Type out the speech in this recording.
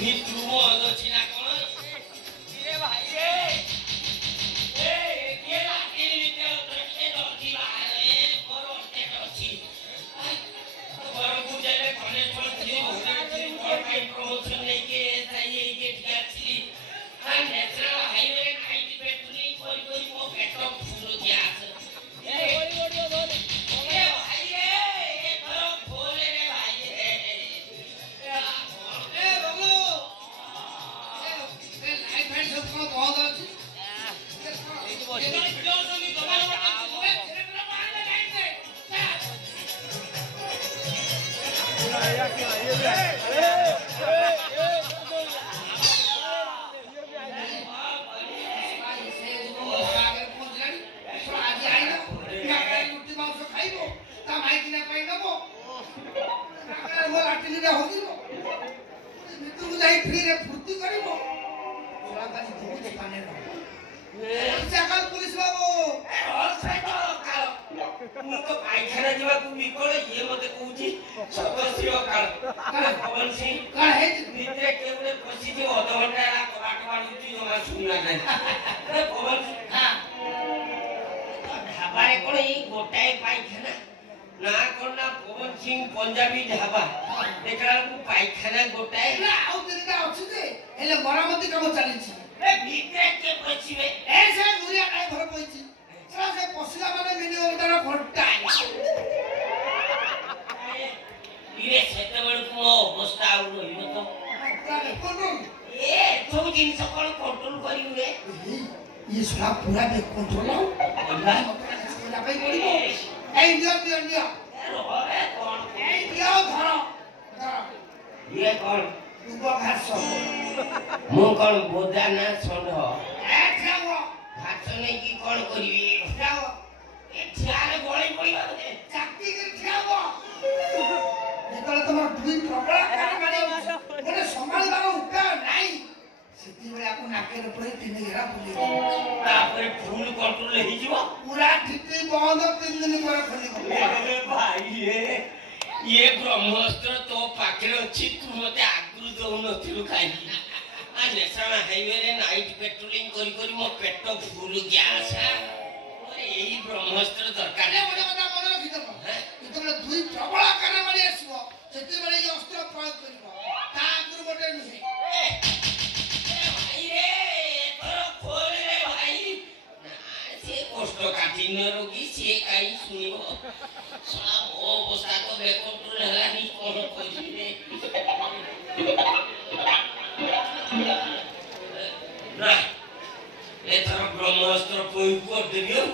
ଭିତରୁ ମଦ ଅଛି ନା କଣ ରେ ଭାଇ ରେ କିଏ ରାତି ଭିତରେ ଟିକେ ଜଲ୍ଦି ବାହାରେ ମୋର ଅଟେକ୍ ଅଛି ବରକୁ ଯାଇ କଲେଜ ପଢ଼ୁଥିଲି କ'ଣ ପାଇଁ ପ୍ରମୋସନ୍ ନେଇକି ଯାଇକି ଏଠିକି ଆସିଲି ନ୍ୟାସନାଲ ହାଇୱେରେ ନାଇଟ୍ ପେଟ୍ରୋଲିଂ କରି କରି ମୋ ପେଟ ଫୁଲ ଗ୍ୟାସ୍ ପାଇଖାନା ଯିବାକୁ ବିକଳ ଇଏ ମତେ କହୁଛି ସଦସ୍ୟ କାଳ ପବନ ସିଂ ଭିତରେ କିଏ ଗୋଟେ ପଶିଛି ଅଧଘଣ୍ଟା ହେଲା କବାଟ ବାଡ଼ୁଛି ଜମା ଶୁଣିବା ନାହିଁ ପବନ ଢାବାରେ କଣ ଏଇ ଗୋଟାଏ ପାଇଖାନା ନା କଣ ନା ପବନ ସିଂ ପଞ୍ଜାବୀ ଢାବା ଦେଖିଲା ବେଳକୁ ପାଇଖାନା ଗୋଟାଏ ଆଉ ତିନିଟା ଅଛି ଯେ ହେଲେ ମରାମତି କାମ ଚାଲିଛି ଭିତରେ କିଏ ପଶିବେ ସେ ଦୁରିଆ ଡ୍ରାଇଭର କହିଛି ସେ ପଶିଲା ମାନେ ମିନିମମ୍ ତାର ଘଣ୍ଟା ସେତେବେଳକୁ ମୋ ଅବସ୍ଥା ଆଉ ରହିବ ତ ଏସବୁ ଜିନିଷ କଣ କଣ୍ଟ୍ରୋଲ କରିବୁ ରେ ଇଏ ଶଳା ପୁରା କଣ୍ଟ୍ରୋଲ ଏଇ ନିଅ ଧର ଇଏ କଣ ଦୁବ ଘାସ ମୁଁ କଣ ବୋଦା ନା ଷଣ୍ଢ ଘାସ ନେଇକି କଣ କରିବି ଠିଆରେ ଗଳି ପଡିବା ଚାକିରି ଠିଆ ହବ ଯେତେବେଳେ ତମର ଦୁଇ ପ୍ରବଳ ଗୋଟେ ସମ୍ଭାଳିବାର ଉପାୟ ନାହିଁ ସେତେବେଳେ ଆକୁ ନାକେର ଉପରେ 3 ଘେରା ବୁଲେଇବ ତାପରେ ଫୁଲ କଣ୍ଟ୍ରୋଲ ହେଇଯିବ ପୁରା ଠିକ ବନ୍ଦ 3 ଦିନ ପରେ ଖୋଲିବ ଭାଇ ଇଏ ବ୍ରହ୍ମାସ୍ତ୍ର ତୋ ପାଖରେ ଅଛି ତୁ ମତେ ଆଗରୁ ଦଉନଥିଲୁ ଖାଇକି ନ୍ୟାସନାଲ ହାଇୱେରେ ନାଇଟ୍ ପେଟ୍ରୋଲିଂ କରି କରି ମୋ ପେଟ ଫୁଲ ଗ୍ୟାସ୍ ଏଇ ବ୍ରହ୍ମାସ୍ତ୍ର ଦରକାର ମନେ ରଖିଦେବ ଯେତେବେଳେ ଦୁଇ ପ୍ରବଳ ଆକାର ମାରି ଆସିବ ସେତେବେଳେ ଏଇ ଅସ୍ତ୍ର ପ୍ରୟୋଗ କରିବ ତା ଆଗରୁ ଗୋଟେ ନୁହେଁ କୋଷ୍ଠକାଠିନ୍ୟ ରୋଗୀ ସିଏ କାହିଁ ଶୁଣିବ ମୋ ଅବସ୍ଥା ତ ବେକଣ୍ଟ୍ରୋଲ ହେଲାନି କଣ କରିବି ନା ଏଥର ବ୍ରହ୍ମାସ୍ତ୍ର ପ୍ରୟୋଗ କରିଦେବି ଆଉ